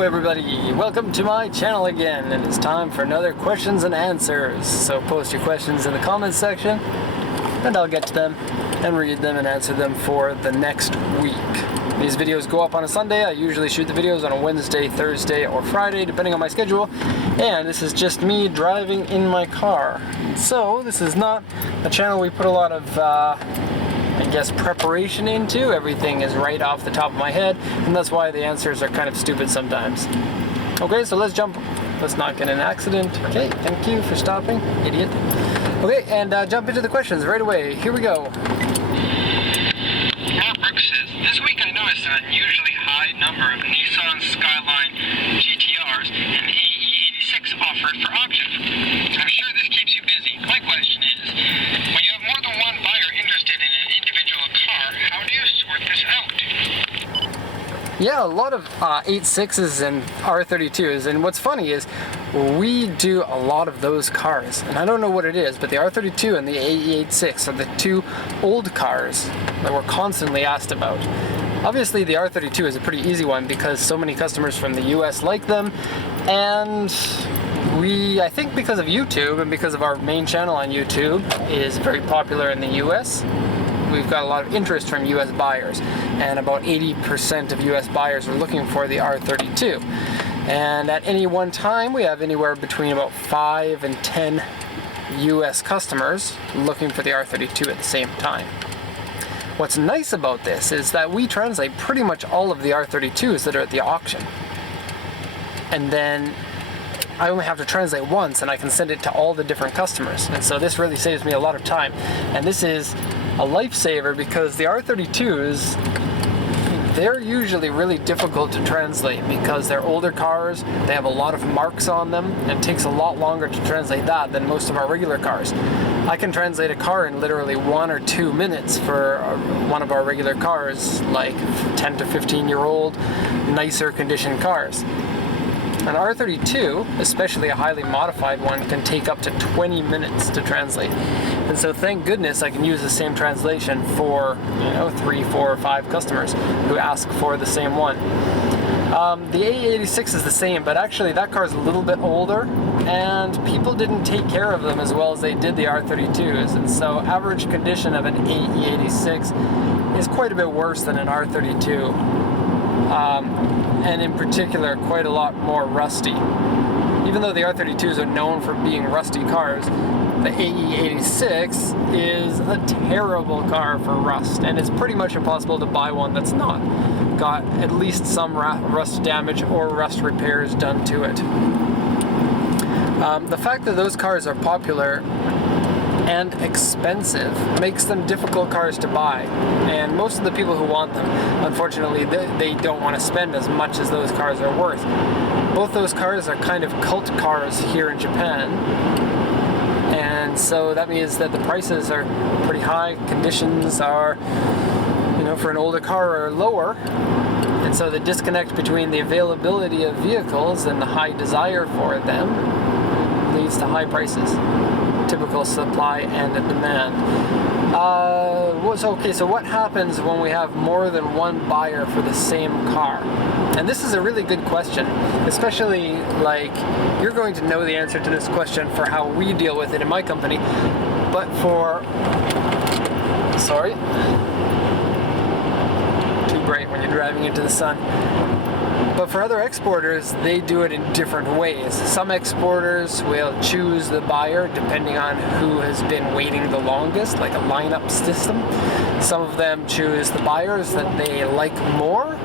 Hello everybody, welcome to my channel again, and it's time for another questions and answers. So post your questions in the comments section and I'll get to them and read them and answer them for the next week. These videos go up on a Sunday. I usually shoot the videos on a Wednesday, Thursday, or Friday depending on my schedule, and this is just me driving in my car. So this is not a channel we put a lot of preparation into. Everything is right off the top of my head, and that's why the answers are kind of stupid sometimes. Okay, so let's not get in an accident. Okay, thank you for stopping, idiot. Okay, and jump into the questions right away. Here we go. Brooks says, this week I noticed an unusually high number of Nissan Skyline GTRs and AE86 offered for auction. I'm sure this keeps you busy. My question is, when you have more than one buyer interested in an individual car, how do you sort this out? Yeah, a lot of 86s and R32s, and what's funny is we do a lot of those cars, and I don't know what it is, but the R32 and the AE86 are the two old cars that we're constantly asked about. Obviously the R32 is a pretty easy one because so many customers from the US like them, and I think because of YouTube and because of our main channel on YouTube is very popular in the US, we've got a lot of interest from US buyers, and about 80% of US buyers are looking for the R32. And at any one time we have anywhere between about 5 and 10 US customers looking for the R32 at the same time. What's nice about this is that we translate pretty much all of the R32s that are at the auction. And then I only have to translate once and I can send it to all the different customers. And so this really saves me a lot of time. And this is a lifesaver because the R32s, they're usually really difficult to translate because they're older cars, they have a lot of marks on them, and it takes a lot longer to translate that than most of our regular cars. I can translate a car in literally 1 or 2 minutes for one of our regular cars, like 10 to 15-year-old, nicer condition cars. An R32, especially a highly modified one, can take up to 20 minutes to translate. And so thank goodness I can use the same translation for 3, 4, or 5 customers who ask for the same one. The AE86 is the same, but actually that car is a little bit older and people didn't take care of them as well as they did the R32s, and so average condition of an AE86 is quite a bit worse than an R32. And in particular quite a lot more rusty. Even though the R32s are known for being rusty cars, the AE86 is a terrible car for rust, and it's pretty much impossible to buy one that's not got at least some rust damage or rust repairs done to it. The fact that those cars are popular and expensive makes them difficult cars to buy, and most of the people who want them, unfortunately, they don't want to spend as much as those cars are worth. Both those cars are kind of cult cars here in Japan, and so that means that the prices are pretty high, conditions are, for an older car are lower, and so the disconnect between the availability of vehicles and the high desire for them leads to high prices. Typical supply and demand. So what happens when we have more than one buyer for the same car? And this is a really good question, especially you're going to know the answer to this question for how we deal with it in my company, but too bright when you're driving into the sun. But for other exporters, they do it in different ways. Some exporters will choose the buyer depending on who has been waiting the longest, like a lineup system. Some of them choose the buyers that they like more,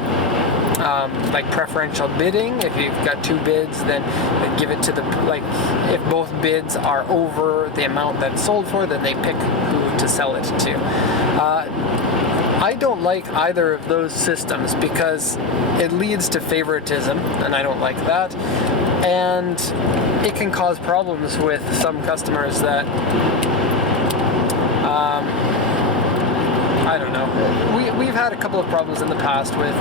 like preferential bidding. If you've got 2 bids, then they give it to if both bids are over the amount that's sold for, then they pick who to sell it to. I don't like either of those systems because it leads to favoritism, and I don't like that, and it can cause problems with some customers that I don't know. We've had a couple of problems in the past with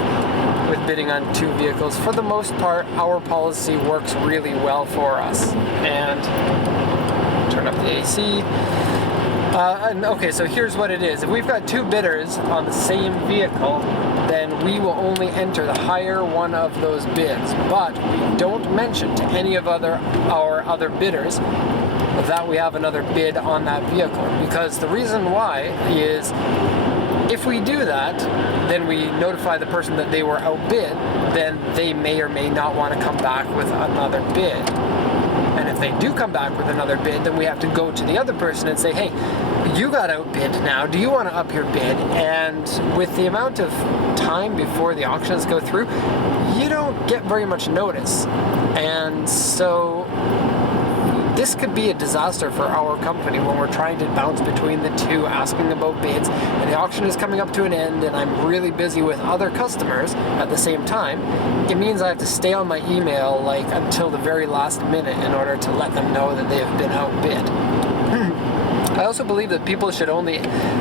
bidding on 2 vehicles. For the most part, our policy works really well for us. And turn up the AC. Okay, so here's what it is. If we've got two bidders on the same vehicle, then we will only enter the higher one of those bids. But we don't mention to any of our other bidders that we have another bid on that vehicle. Because the reason why is, if we do that, then we notify the person that they were outbid, then they may or may not want to come back with another bid. And if they do come back with another bid, then we have to go to the other person and say, hey, you got outbid now, do you want to up your bid? And with the amount of time before the auctions go through, you don't get very much notice. And so this could be a disaster for our company when we're trying to bounce between the two, asking about bids, and the auction is coming up to an end, and I'm really busy with other customers at the same time. It means I have to stay on my email like until the very last minute in order to let them know that they have been outbid. I also believe that people should only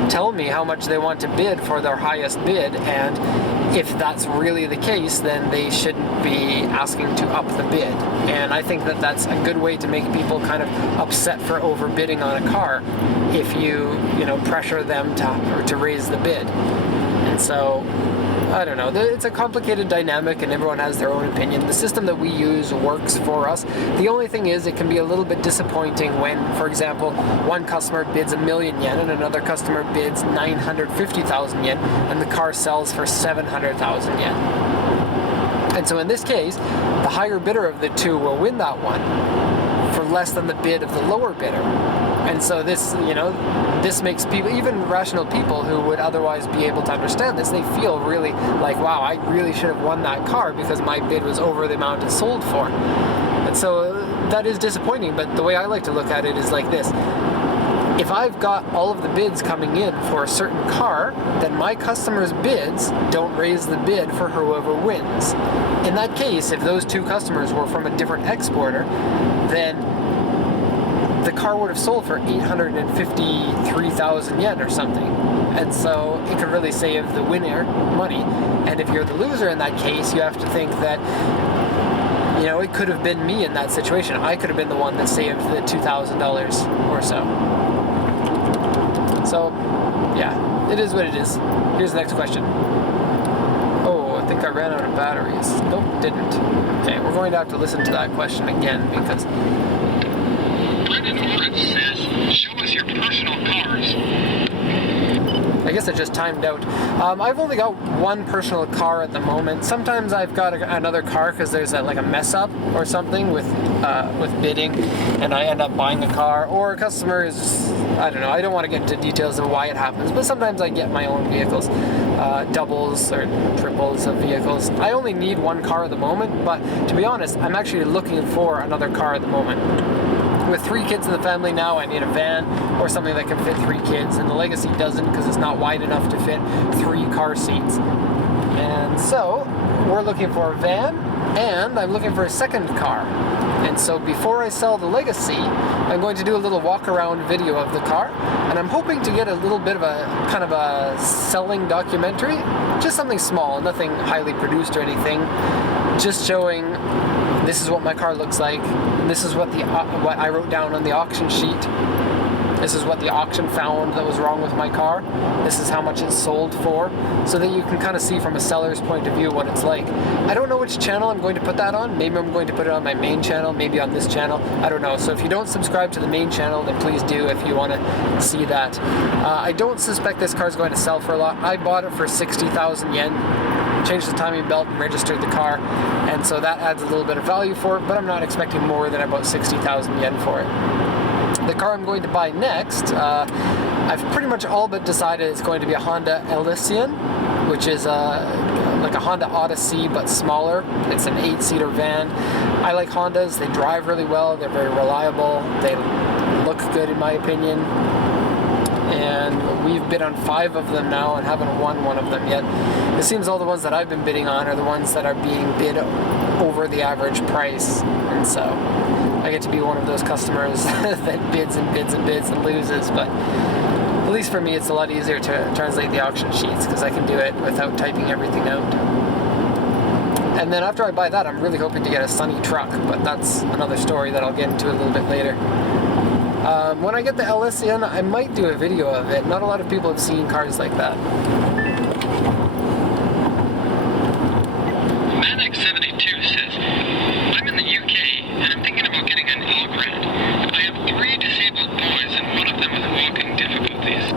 tell me how much they want to bid for their highest bid, and if that's really the case, then they shouldn't be asking to up the bid. And I think that that's a good way to make people kind of upset for overbidding on a car if you pressure them to raise the bid. And so, I don't know, it's a complicated dynamic and everyone has their own opinion. The system that we use works for us. The only thing is it can be a little bit disappointing when, for example, one customer bids yen and another customer bids 950,000 yen and the car sells for 700,000 yen. And so in this case, the higher bidder of the two will win that one for less than the bid of the lower bidder. And so this makes people, even rational people who would otherwise be able to understand this, they feel really like, wow, I really should have won that car because my bid was over the amount it sold for. And so that is disappointing, but the way I like to look at it is like this. If I've got all of the bids coming in for a certain car, then my customers' bids don't raise the bid for whoever wins. In that case, if those two customers were from a different exporter, then the car would have sold for 853,000 yen or something. And so it could really save the winner money. And if you're the loser in that case, you have to think that, it could have been me in that situation. I could have been the one that saved the $2,000 or so. So, yeah, it is what it is. Here's the next question. Oh, I think I ran out of batteries. Nope, didn't. Okay, we're going to have to listen to that question again because Brendan Oren says, show us your personal cars. I guess it just timed out. I've only got one personal car at the moment. Sometimes I've got another car because there's a mess up or something with bidding, and I end up buying a car. Or a customer is, I don't know. I don't want to get into details of why it happens, but sometimes I get my own vehicles, doubles or triples of vehicles. I only need one car at the moment, but to be honest, I'm actually looking for another car at the moment. With 3 kids in the family now, I need a van or something that can fit 3 kids, and the Legacy doesn't because it's not wide enough to fit 3 car seats. And so we're looking for a van, and I'm looking for a second car. And so before I sell the Legacy, I'm going to do a little walk around video of the car, and I'm hoping to get a little bit of a kind of a selling documentary, just something small, nothing highly produced or anything, just showing this is what my car looks like, and this is what I wrote down on the auction sheet. This is what the auction found that was wrong with my car. This is how much it's sold for, so that you can kind of see from a seller's point of view what it's like. I don't know which channel I'm going to put that on. Maybe I'm going to put it on my main channel, maybe on this channel. I don't know. So if you don't subscribe to the main channel, then please do if you want to see that. I don't suspect this car is going to sell for a lot. I bought it for 60,000 yen. Changed the timing belt and registered the car, and so that adds a little bit of value for it, but I'm not expecting more than about 60,000 yen for it. The car I'm going to buy next, I've pretty much all but decided it's going to be a Honda Elysian, which is like a Honda Odyssey but smaller. It's an 8-seater van. I like Hondas. They drive really well. They're very reliable. They look good in my opinion. And we've bid on 5 of them now and haven't won one of them yet. It seems all the ones that I've been bidding on are the ones that are being bid over the average price, and so I get to be one of those customers that bids and bids and bids and loses. But at least for me, it's a lot easier to translate the auction sheets because I can do it without typing everything out. And then after I buy that, I'm really hoping to get a sunny truck, but that's another story that I'll get into a little bit later. When I get the Elysian, I might do a video of it. Not a lot of people have seen cars like that. Manic72 says, I'm in the UK and I'm thinking about getting an Elgrand. I have 3 disabled boys and one of them with walking difficulties.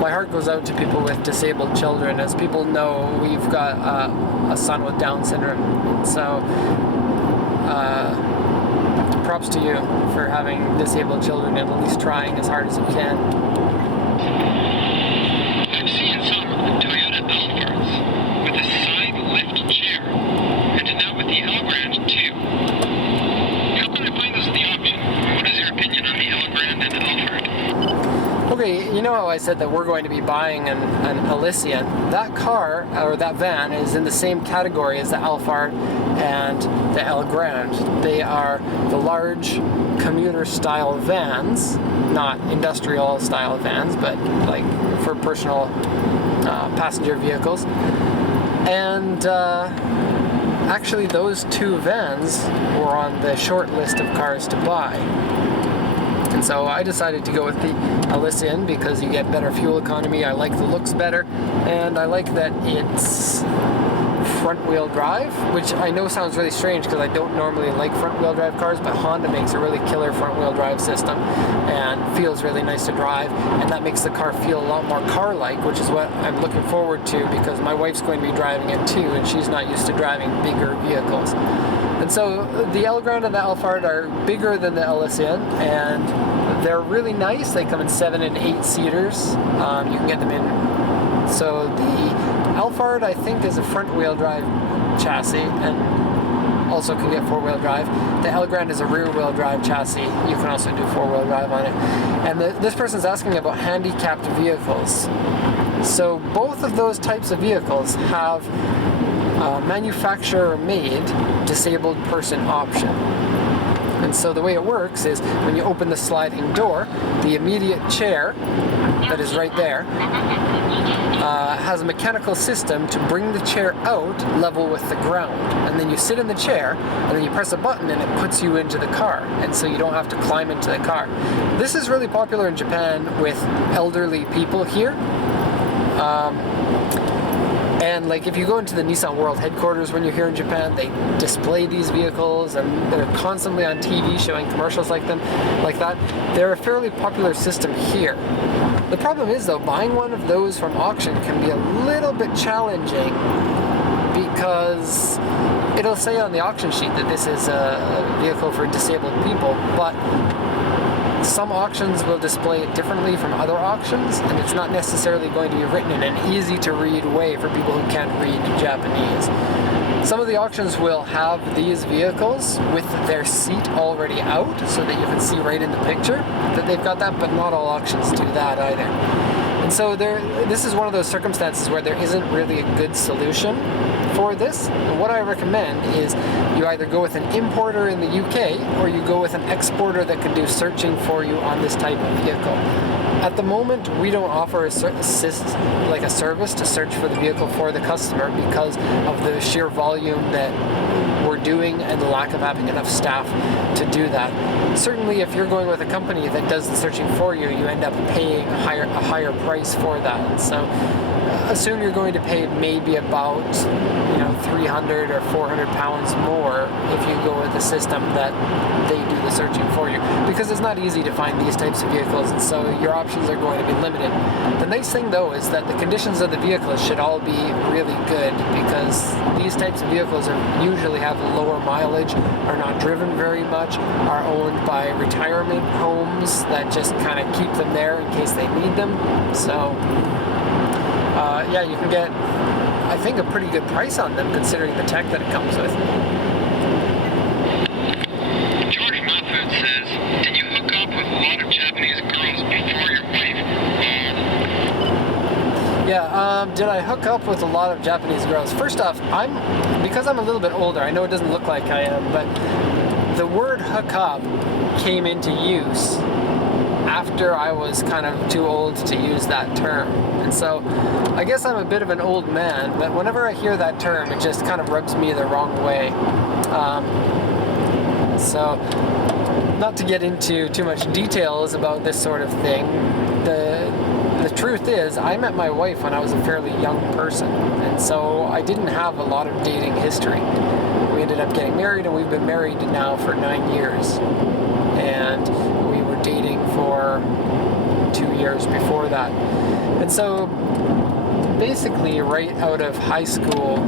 My heart goes out to people with disabled children. As people know, we've got a son with Down syndrome. So, props to you for having disabled children and at least trying as hard as you can. I've seen some Toyota Alphards with a side lift chair, and now with the Elgrand too. How can I find those at the auction? What is your opinion on the Elgrand and Alphard? Okay, you know how I said that we're going to be buying an Elysian? That car, or that van, is in the same category as the Alphard and the Elgrand. They are the large commuter-style vans, not industrial-style vans, but like for personal passenger vehicles. And actually, those 2 vans were on the short list of cars to buy. And so I decided to go with the Elysian because you get better fuel economy. I like the looks better, and I like that it's front-wheel drive, which I know sounds really strange because I don't normally like front-wheel drive cars, but Honda makes a really killer front-wheel drive system and feels really nice to drive, and that makes the car feel a lot more car-like, which is what I'm looking forward to because my wife's going to be driving it too, and she's not used to driving bigger vehicles. And so the Elgrand and the Alphard are bigger than the Elysian, and they're really nice. They come in 7 and 8 seaters. You can get them in. So the Alphard, I think, is a front-wheel drive chassis and also can get 4-wheel drive. The Elgrand is a rear-wheel drive chassis. You can also do 4-wheel drive on it. And this person's asking about handicapped vehicles. So both of those types of vehicles have manufacturer-made disabled person option. And so the way it works is when you open the sliding door, the immediate chair that is right there has a mechanical system to bring the chair out level with the ground. And then you sit in the chair, and then you press a button, and it puts you into the car. And so you don't have to climb into the car. This is really popular in Japan with elderly people here. And like if you go into the Nissan World headquarters when you're here in Japan, they display these vehicles and they're constantly on TV showing commercials like that. They're a fairly popular system here. The problem is though, buying one of those from auction can be a little bit challenging because it'll say on the auction sheet that this is a vehicle for disabled people, but some auctions will display it differently from other auctions, and it's not necessarily going to be written in an easy-to-read way for people who can't read Japanese. Some of the auctions will have these vehicles with their seat already out so that you can see right in the picture that they've got that, but not all auctions do that either. And so this is one of those circumstances where there isn't really a good solution for this. And what I recommend is you either go with an importer in the UK or you go with an exporter that can do searching for you on this type of vehicle. At the moment, we don't offer a service to search for the vehicle for the customer because of the sheer volume that we're doing and the lack of having enough staff to do that. Certainly, if you're going with a company that does the searching for you, you end up paying a higher price for that. And so assume you're going to pay maybe about 300 or 400 pounds more if you go with a system that they do the searching for you, because it's not easy to find these types of vehicles, and so your options are going to be limited. The nice thing though is that the conditions of the vehicles should all be really good, because these types of vehicles usually have lower mileage, are not driven very much, are owned by retirement homes that just kind of keep them there in case they need them. So yeah, you can get, I think, a pretty good price on them considering the tech that it comes with. George Moffitt says, did you hook up with a lot of Japanese girls before your wife? Yeah, did I hook up with a lot of Japanese girls? First off, because I'm a little bit older, I know it doesn't look like I am, but the word hook up came into use after I was kind of too old to use that term. And so I guess I'm a bit of an old man, but whenever I hear that term, it just kind of rubs me the wrong way. So not to get into too much details about this sort of thing, the truth is, I met my wife when I was a fairly young person, and so I didn't have a lot of dating history. We ended up getting married, and we've been married now for 9 years. And we were dating for 2 years before that. And so, basically, right out of high school,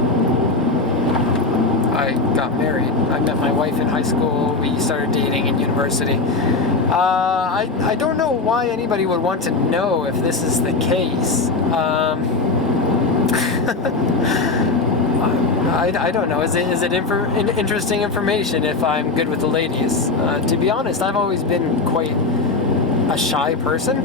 I got married. I met my wife in high school. We started dating in university. I don't know why anybody would want to know if this is the case. I don't know. Is it interesting information if I'm good with the ladies? To be honest, I've always been quite a shy person.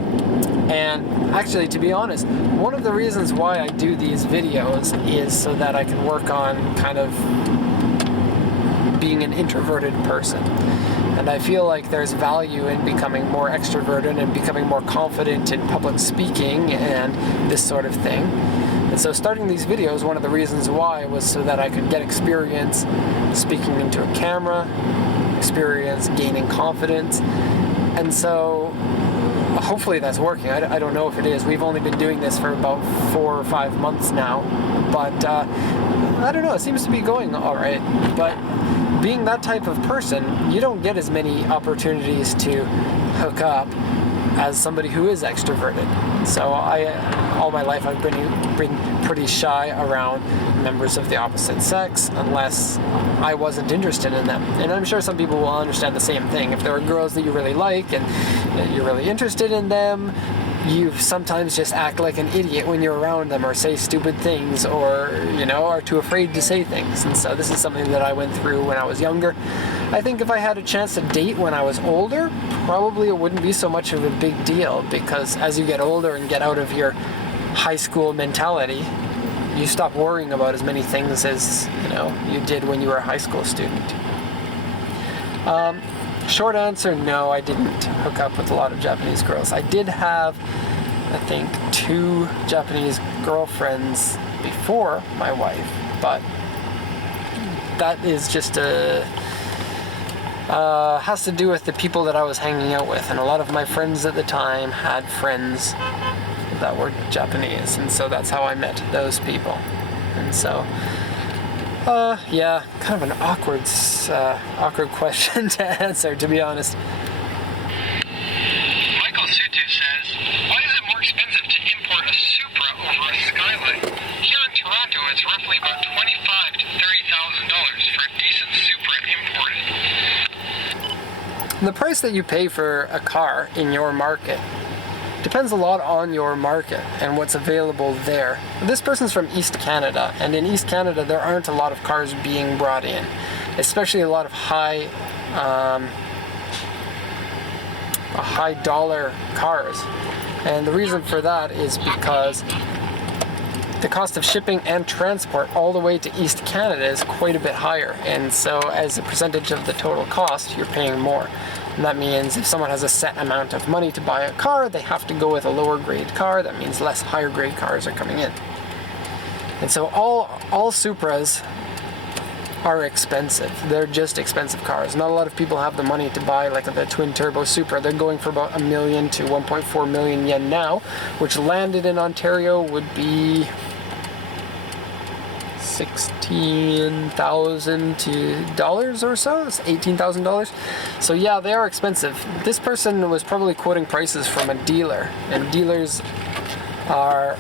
And actually, to be honest, one of the reasons why I do these videos is so that I can work on kind of being an introverted person. And I feel like there's value in becoming more extroverted and becoming more confident in public speaking and this sort of thing. And so starting these videos, one of the reasons why was so that I could get experience speaking into a camera, experience gaining confidence. And so hopefully that's working. I don't know if it is. We've only been doing this for about 4 or 5 months now. But I don't know. It seems to be going all right. But being that type of person, you don't get as many opportunities to hook up as somebody who is extroverted. So all my life I've been pretty shy around members of the opposite sex unless I wasn't interested in them. And I'm sure some people will understand the same thing. If there are girls that you really like and you're really interested in them, you sometimes just act like an idiot when you're around them or say stupid things or, are too afraid to say things. And so this is something that I went through when I was younger. I think if I had a chance to date when I was older, probably it wouldn't be so much of a big deal because as you get older and get out of your high school mentality, you stop worrying about as many things as, you did when you were a high school student. Short answer, no, I didn't hook up with a lot of Japanese girls. I did have, I think, 2 Japanese girlfriends before my wife, but that is just has to do with the people that I was hanging out with, and a lot of my friends at the time had friends that were Japanese, and so that's how I met those people. And so yeah, kind of an awkward question to answer, to be honest. Michael Sutu says, why is it more expensive to import a Supra over a Skyline? Here in Toronto, it's roughly about $25,000 to $30,000 for a decent Supra imported. The price that you pay for a car in your market depends a lot on your market and what's available there. This person's from East Canada, and in East Canada there aren't a lot of cars being brought in, especially a lot of high dollar cars. And the reason for that is because the cost of shipping and transport all the way to East Canada is quite a bit higher, and so as a percentage of the total cost, you're paying more. And that means if someone has a set amount of money to buy a car, they have to go with a lower grade car. That means less higher grade cars are coming in. And so all Supras are expensive. They're just expensive cars. Not a lot of people have the money to buy like the twin turbo Supra. They're going for about 1 million to 1.4 million yen now, which landed in Ontario would be $16,000 or so. It's $18,000. So yeah, they are expensive. This person was probably quoting prices from a dealer, and dealers are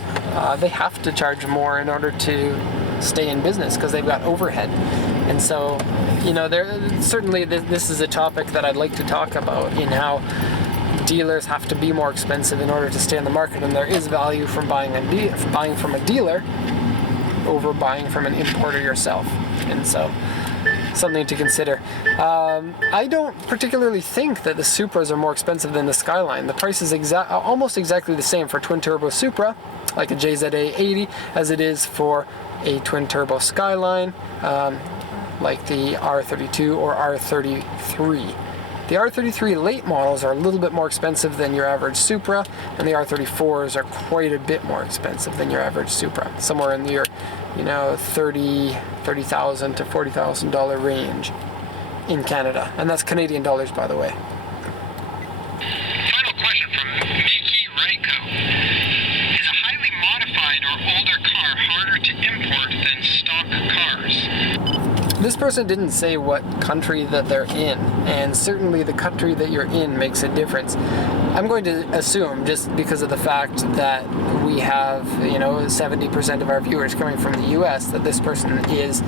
they have to charge more in order to stay in business because they've got overhead. And so, certainly this is a topic that I'd like to talk about, in how dealers have to be more expensive in order to stay on the market, and there is value from buying from a dealer over buying from an importer yourself. And so, something to consider. I don't particularly think that the Supras are more expensive than the Skyline. The price is almost exactly the same for twin turbo Supra, like a JZA 80, as it is for a twin turbo Skyline, like the R32 or R33. The R33 late models are a little bit more expensive than your average Supra, and the R34s are quite a bit more expensive than your average Supra, somewhere in your, $30,000 to $40,000 range in Canada, and that's Canadian dollars, by the way. import than stock cars. This person didn't say what country that they're in, and certainly the country that you're in makes a difference. I'm going to assume, just because of the fact that we have, 70% of our viewers coming from the US, that this person is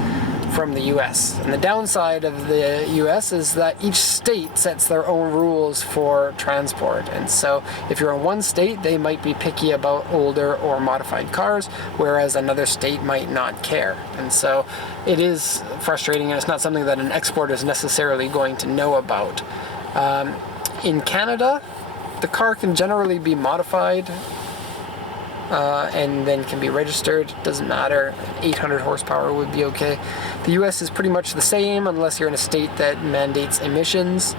from the US. And the downside of the US is that each state sets their own rules for transport. And so if you're in one state, they might be picky about older or modified cars, whereas another state might not care. And so it is frustrating, and it's not something that an exporter is necessarily going to know about. In Canada, the car can generally be modified and then can be registered. Doesn't matter. 800 horsepower would be okay. The US is pretty much the same unless you're in a state that mandates emissions.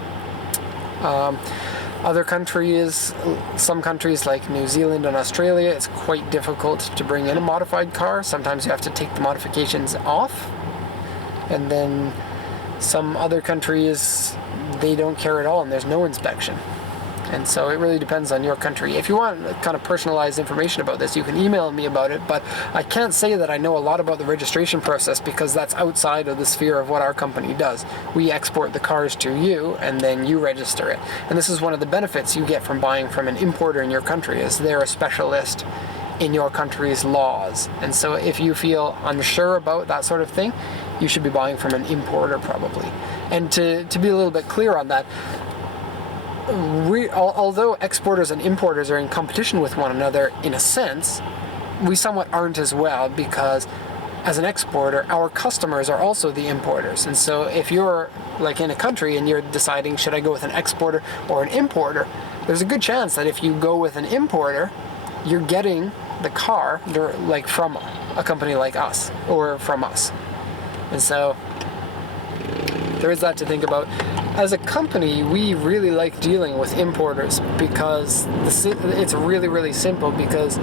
Other countries, some countries like New Zealand and Australia, it's quite difficult to bring in a modified car. Sometimes you have to take the modifications off. And then some other countries, they don't care at all and there's no inspection. And so it really depends on your country. If you want kind of personalized information about this, you can email me about it, but I can't say that I know a lot about the registration process because that's outside of the sphere of what our company does. We export the cars to you and then you register it. And this is one of the benefits you get from buying from an importer in your country, is they're a specialist in your country's laws. And so if you feel unsure about that sort of thing, you should be buying from an importer probably. And to be a little bit clear on that, although exporters and importers are in competition with one another in a sense, we somewhat aren't as well, because as an exporter, our customers are also the importers. And so if you're like in a country and you're deciding, should I go with an exporter or an importer, there's a good chance that if you go with an importer, you're getting the car like from a company like us or from us. And so there is that to think about. As a company, we really like dealing with importers because it's really, really simple, because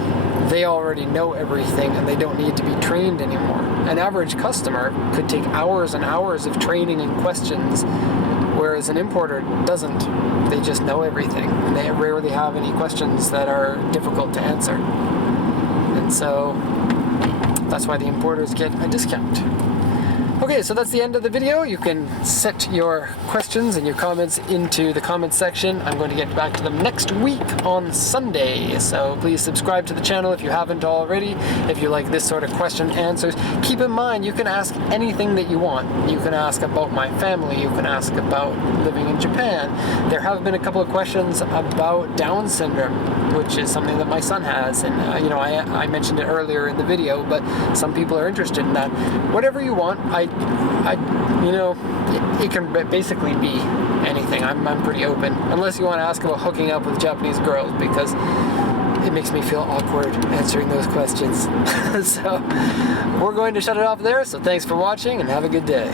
they already know everything and they don't need to be trained anymore. An average customer could take hours and hours of training and questions, whereas an importer doesn't. They just know everything. And they rarely have any questions that are difficult to answer. And so that's why the importers get a discount. Okay, so that's the end of the video. You can set your questions and your comments into the comments section. I'm going to get back to them next week on Sunday. So please subscribe to the channel if you haven't already. If you like this sort of question answers, keep in mind you can ask anything that you want. You can ask about my family. You can ask about living in Japan. There have been a couple of questions about Down syndrome, which is something that my son has. And I mentioned it earlier in the video, but some people are interested in that. Whatever you want, it can basically be anything. I'm pretty open, unless you want to ask about hooking up with Japanese girls, because it makes me feel awkward answering those questions. So we're going to shut it off there. So thanks for watching and have a good day.